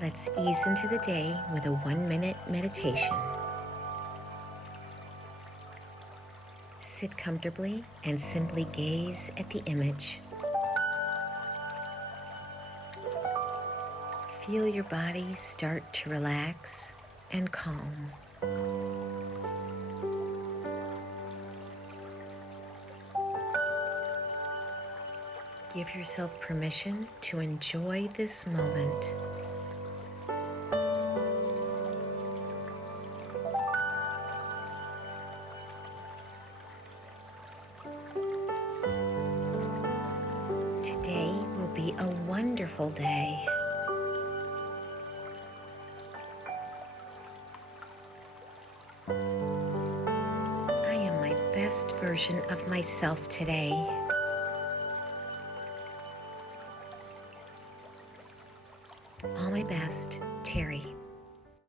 Let's ease into the day with a 1-minute meditation. Sit comfortably and simply gaze at the image. Feel your body start to relax and calm. Give yourself permission to enjoy this moment. Today will be a wonderful day. I am my best version of myself today. All my best, Teri.